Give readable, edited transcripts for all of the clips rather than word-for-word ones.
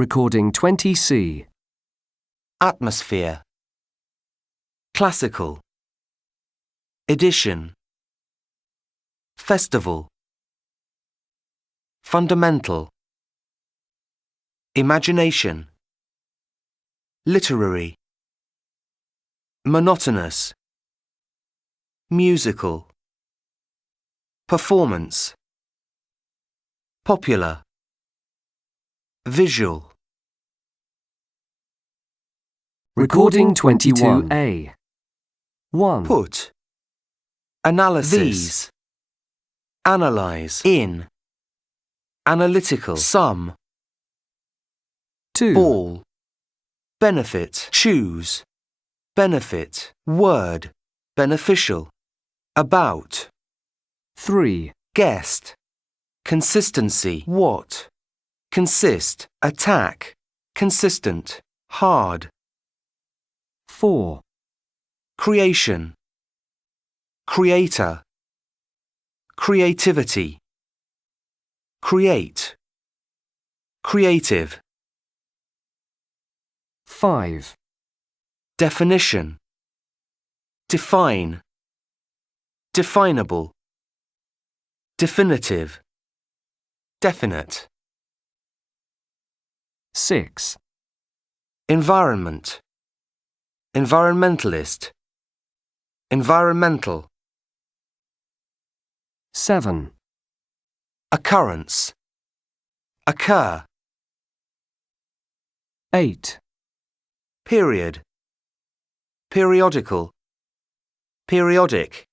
Recording 20C. Atmosphere. Classical. Edition. Festival. Fundamental. Imagination. Literary. Monotonous. Musical. Performance. Popular. Visual. Recording 22A. 1. Put. Analysis. These. Analyze. In. Analytical. Some. 2. All. Benefit. Choose. Benefit. Word. Beneficial. About. 3. Guest. Consistency. What. Consist. Attack. Consistent. Hard. 4. Creation. Creator. Creativity. Create. Creative. 5. Definition. Define. Definable. Definitive. Definite. 6. Environment. Environmentalist. Environmental. 7. Occurrence. Occur. 8. Period. Periodical. Periodic.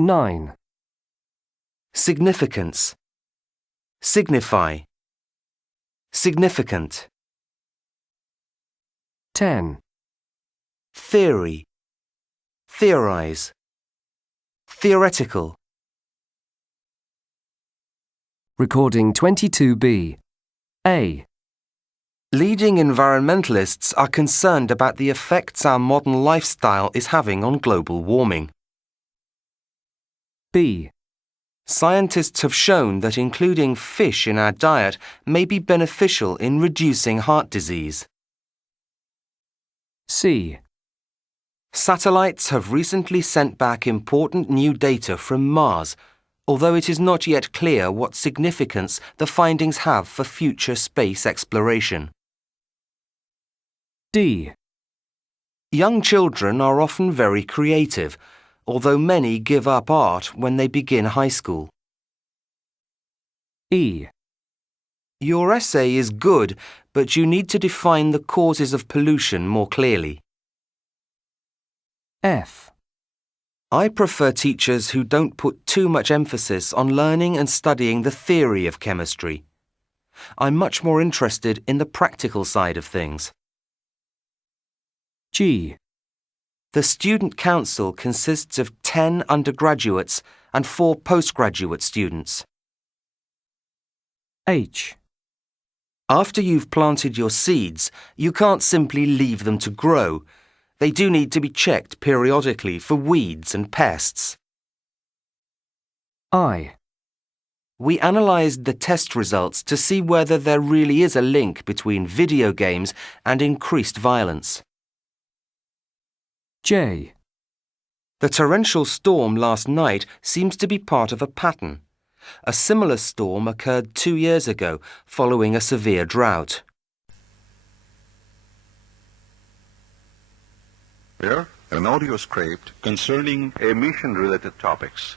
9. Significance. Signify. Significant. 10. Theory. Theorize. Theoretical. Recording 22B. A. Leading environmentalists are concerned about the effects our modern lifestyle is having on global warming. B. Scientists have shown that including fish in our diet may be beneficial in reducing heart disease. C. Satellites have recently sent back important new data from Mars, although it is not yet clear what significance the findings have for future space exploration. D. Young children are often very creative, although many give up art when they begin high school. E. Your essay is good, but you need to define the causes of pollution more clearly. F. I prefer teachers who don't put too much emphasis on learning and studying the theory of chemistry. I'm much more interested in the practical side of things. G. The Student Council consists of 10 undergraduates and 4 postgraduate students. H. After you've planted your seeds, you can't simply leave them to grow. They do need to be checked periodically for weeds and pests. I. We analysed the test results to see whether there really is a link between video games and increased violence. J. The torrential storm last night seems to be part of a pattern. A similar storm occurred 2 years ago, following a severe drought. Here, an audio script concerning emission-related topics.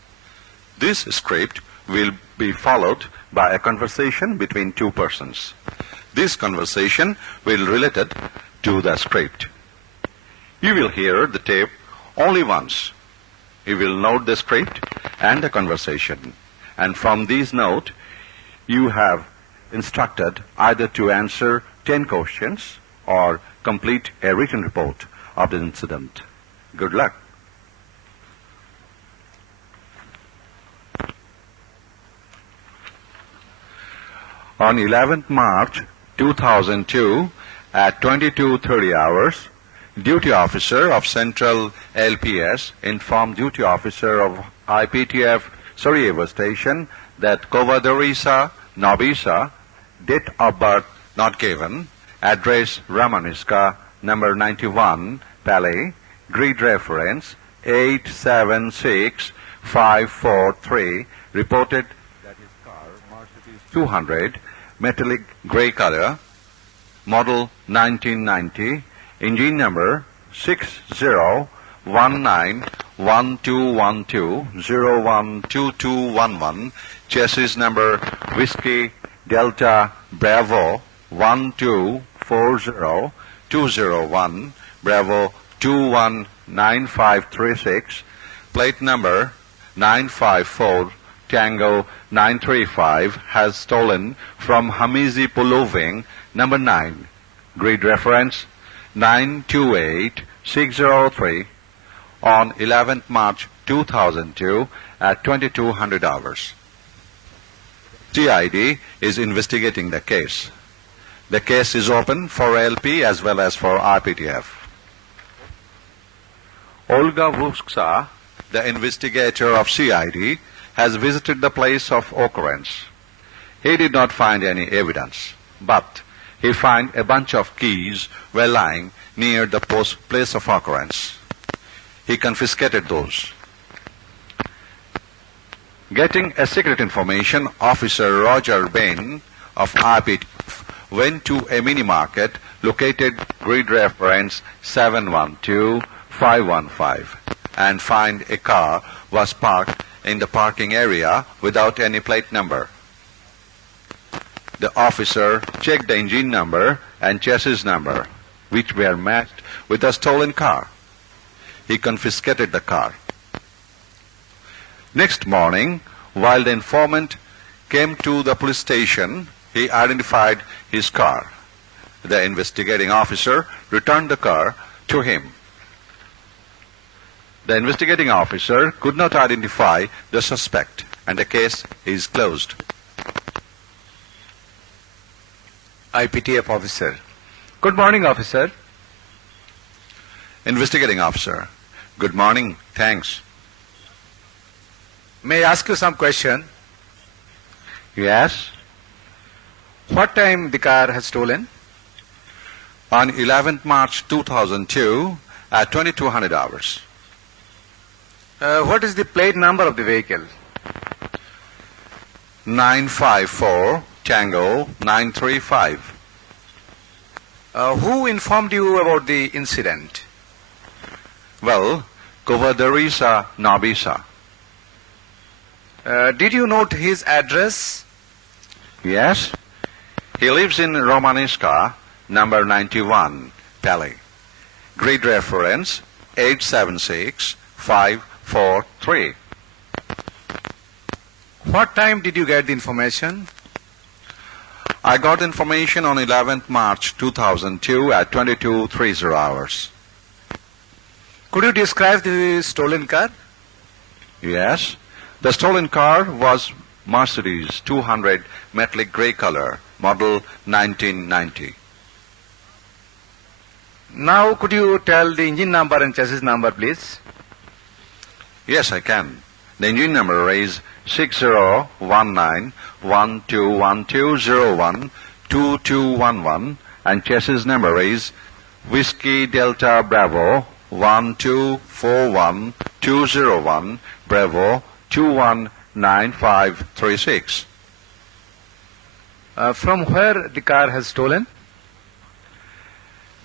This script will be followed by a conversation between 2 persons. This conversation will relate to the script. You will hear the tape only once. You will note the script and the conversation. And from these notes, you have instructed either to answer 10 questions or complete a written report of the incident. Good luck. On 11th March 2002 at 22:30 hours, Duty Officer of Central LPS informed Duty Officer of IPTF Sarajevo Station that Kovadarisa Nobisa date of birth not given, address Ramaniska, number 91, Palais, grid reference 876543, reported that his car, Mercedes 200, metallic grey color, model 1990, engine number 60191212012211, chassis number Whiskey Delta Bravo 1240201, Bravo 219536, plate number 954 Tango 935, has stolen from Hamizi Puloving, number 9, grid reference 928603, on 11th March 2002 at 2200 hours. CID is investigating the case. The case is open for LP as well as for RPTF. Olga Vusksa, the investigator of CID, has visited the place of occurrence. He did not find any evidence, but he found a bunch of keys were lying near the place of occurrence. He confiscated those. Getting a secret information, Officer Roger Bain of RPTF went to a mini market located grid reference 712515 and find a car was parked in the parking area without any plate number. The officer checked the engine number and chassis number, which were matched with the stolen car. He confiscated the car. Next morning, while the informant came to the police station, he identified his car. The investigating officer returned the car to him. The investigating officer could not identify the suspect, and the case is closed. IPTF officer. Good morning, officer. Investigating officer. Good morning. Thanks. May I ask you some question? Yes. What time the car has stolen? On 11th March 2002 at 2200 hours. What is the plate number of the vehicle? 954 Tango 935. Who informed you about the incident? Well, Kovadarisa Nabisa. Did you note his address? Yes. He lives in Romaniska, number 91, Palais. Grid reference 876543. What time did you get the information? I got information on 11th March 2002 at 22:30 hours. Could you describe the stolen car? Yes. The stolen car was Mercedes 200 metallic grey color, model 1990. Now could you tell the engine number and chassis number, please? Yes, I can. The engine number is 60191212012211 and chassis number is Whiskey Delta Bravo 1241201 Bravo 219536. From where the car has stolen?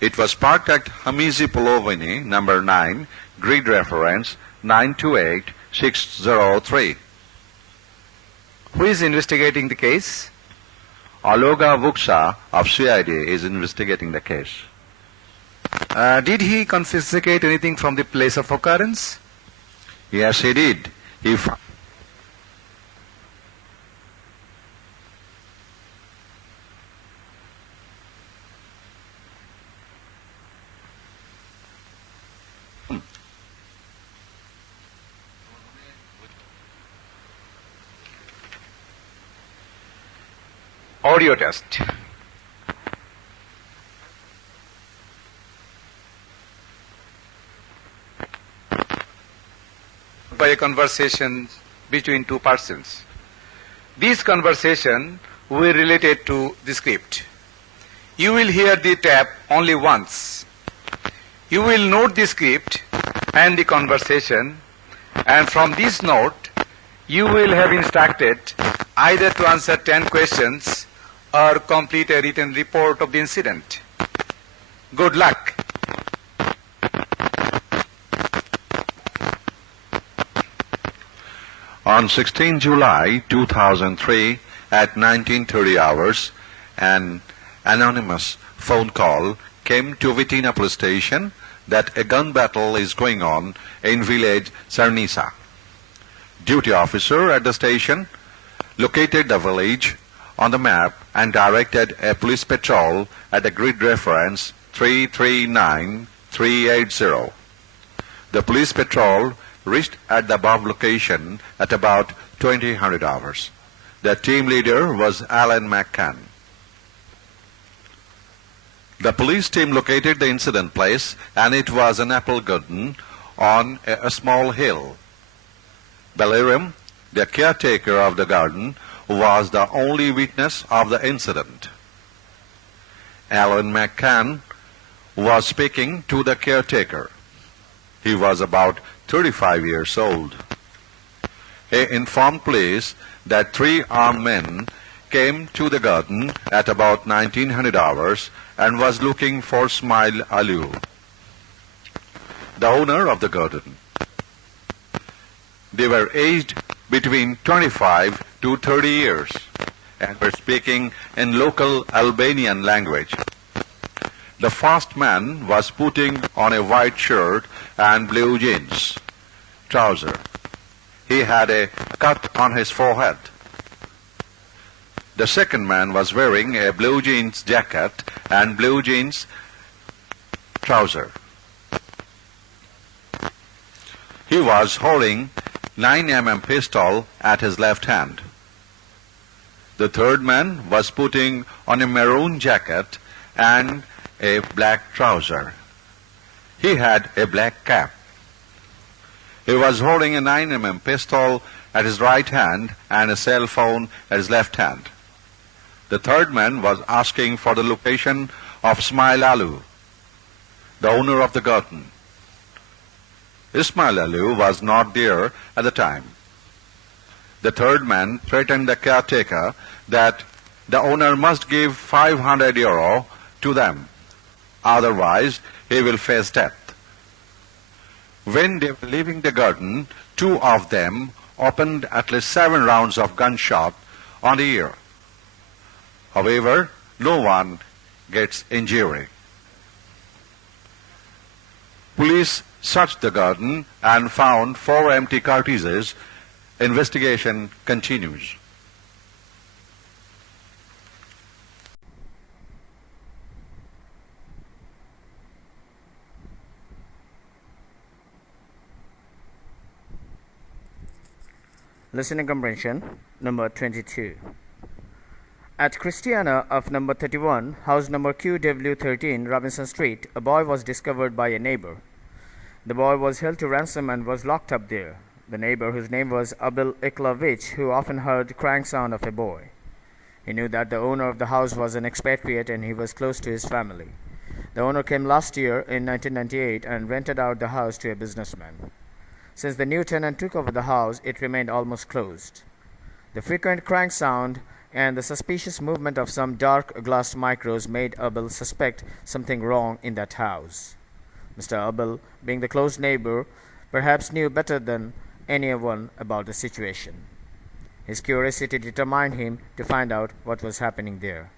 It was parked at Hamizi Pulovini, number 9, grid reference 928603. Who is investigating the case? Aloga Vuksa of CID is investigating the case. Did he confiscate anything from the place of occurrence? Yes, he did. He Audio test. By a conversation between two persons. This conversation we related to the script. You will hear the tap only once. You will note the script and the conversation, and from this note, you will have instructed either to answer 10 questions or complete a written report of the incident. Good luck. On 16 July 2003 at 19:30 hours, an anonymous phone call came to Vitina police station that a gun battle is going on in village Sarnisa. Duty officer at the station located the village on the map and directed a police patrol at the grid reference 339380. The police patrol reached at the above location at about 2000 hours. The team leader was Alan McCann. The police team located the incident place, and it was an apple garden on a small hill. Balaram, the caretaker of the garden, was the only witness of the incident. Alan McCann was speaking to the caretaker. He was about 35 years old. He informed police that 3 armed men came to the garden at about 1900 hours and was looking for Smile Alu, the owner of the garden. They were aged between 25 to 30 years and were speaking in local Albanian language. The first man was putting on a white shirt and blue jeans trouser. He had a cut on his forehead. The second man was wearing a blue jeans jacket and blue jeans trouser. He was holding 9mm pistol at his left hand. The third man was putting on a maroon jacket and a black trouser. He had a black cap. He was holding a 9mm pistol at his right hand and a cell phone at his left hand. The third man was asking for the location of Ismail Alu, the owner of the garden. Ismail Alu was not there at the time. The third man threatened the caretaker that the owner must give €500 to them, otherwise he will face death. When they were leaving the garden, 2 of them opened at least 7 rounds of gunshot on the ear. However, no one gets injury. Police searched the garden and found 4 empty cartridges. Investigation continues. Listening comprehension number 22. At Christiana of number 31, house number QW13, Robinson Street, a boy was discovered by a neighbor. The boy was held to ransom and was locked up there. The neighbor, whose name was Abel Iklavich, who often heard crying sound of a boy. He knew that the owner of the house was an expatriate and he was close to his family. The owner came last year in 1998 and rented out the house to a businessman. Since the new tenant took over the house, it remained almost closed. The frequent crying sound and the suspicious movement of some dark glass micros made Abel suspect something wrong in that house. Mr. Abel, being the close neighbor, perhaps knew better than anyone about the situation. His curiosity determined him to find out what was happening there.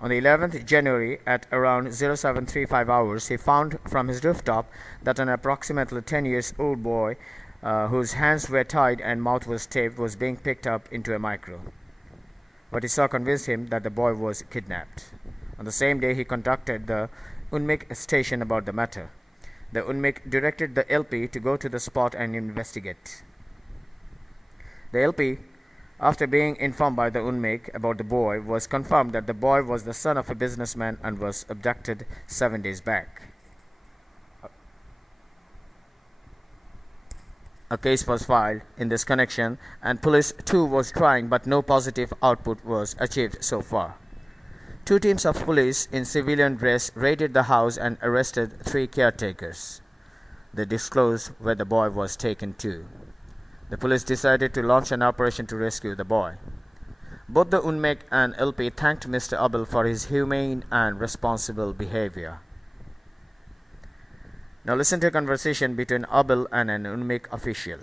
On the 11th January at around 0735 hours, he found from his rooftop that an approximately 10-year-old boy whose hands were tied and mouth was taped was being picked up into a micro. What he saw convinced him that the boy was kidnapped. On the same day, he contacted the UNMIC station about the matter. The UNMIC directed the LP to go to the spot and investigate. The LP, after being informed by the UNMIC about the boy, was confirmed that the boy was the son of a businessman and was abducted 7 days back. A case was filed in this connection, and police too was trying, but no positive output was achieved so far. 2 teams of police in civilian dress raided the house and arrested 3 caretakers. They disclosed where the boy was taken to. The police decided to launch an operation to rescue the boy. Both the Unmek and LP thanked Mr. Abel for his humane and responsible behavior. Now listen to a conversation between Abel and an Unmek official.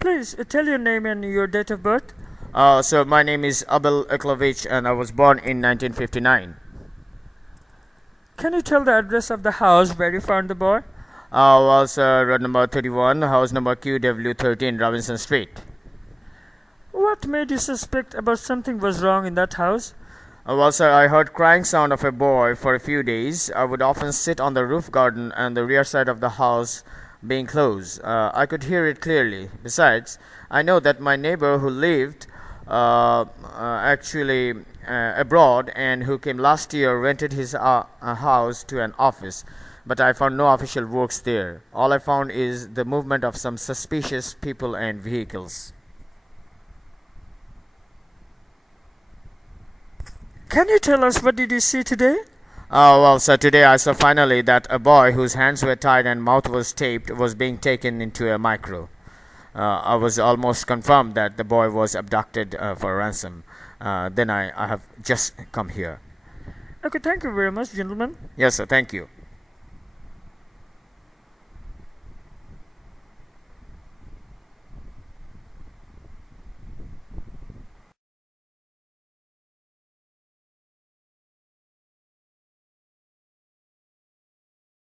Please tell your name and your date of birth. So my name is Abel Eklovich and I was born in 1959. Can you tell the address of the house where you found the boy? Well, sir, road number 31, house number QW13, Robinson Street. What made you suspect about something was wrong in that house? Well, sir, I heard crying sound of a boy for a few days. I would often sit on the roof garden and the rear side of the house being closed. I could hear it clearly. Besides, I know that my neighbor who lived actually abroad and who came last year rented his house to an office, but I found no official works there. All I found is the movement of some suspicious people and vehicles. Can you tell us what did you see today? Well, sir, today I saw finally that a boy whose hands were tied and mouth was taped was being taken into a micro. I was almost confirmed that the boy was abducted for ransom. Then I have just come here. Okay, thank you very much, gentlemen. Yes, sir, thank you.